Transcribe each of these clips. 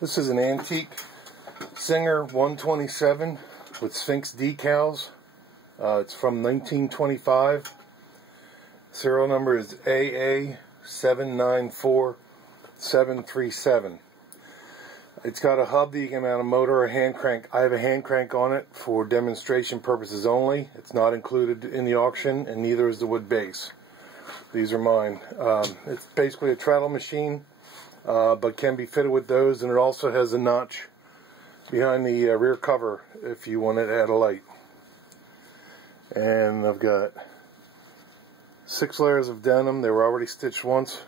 This is an antique Singer 127 with Sphinx decals. It's from 1925. Serial number is AA794737. It's got a hub that you can mount a motor or a hand crank. I have a hand crank on it for demonstration purposes only. It's not included in the auction, and neither is the wood base. These are mine. It's basically a treadle machine, but can be fitted with those, and it also has a notch behind the rear cover if you want to add a light. And I've got 6 layers of denim. They were already stitched once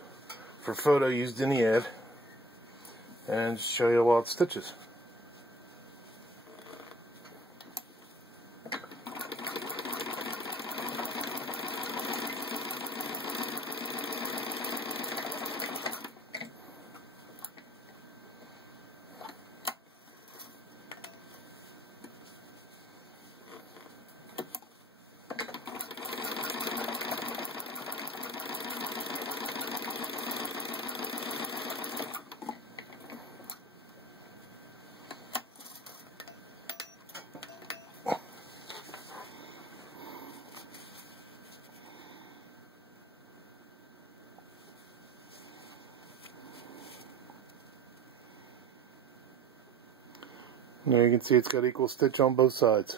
for photo used in the ad, and just show you while it stitches. Now you can see it's got equal stitch on both sides.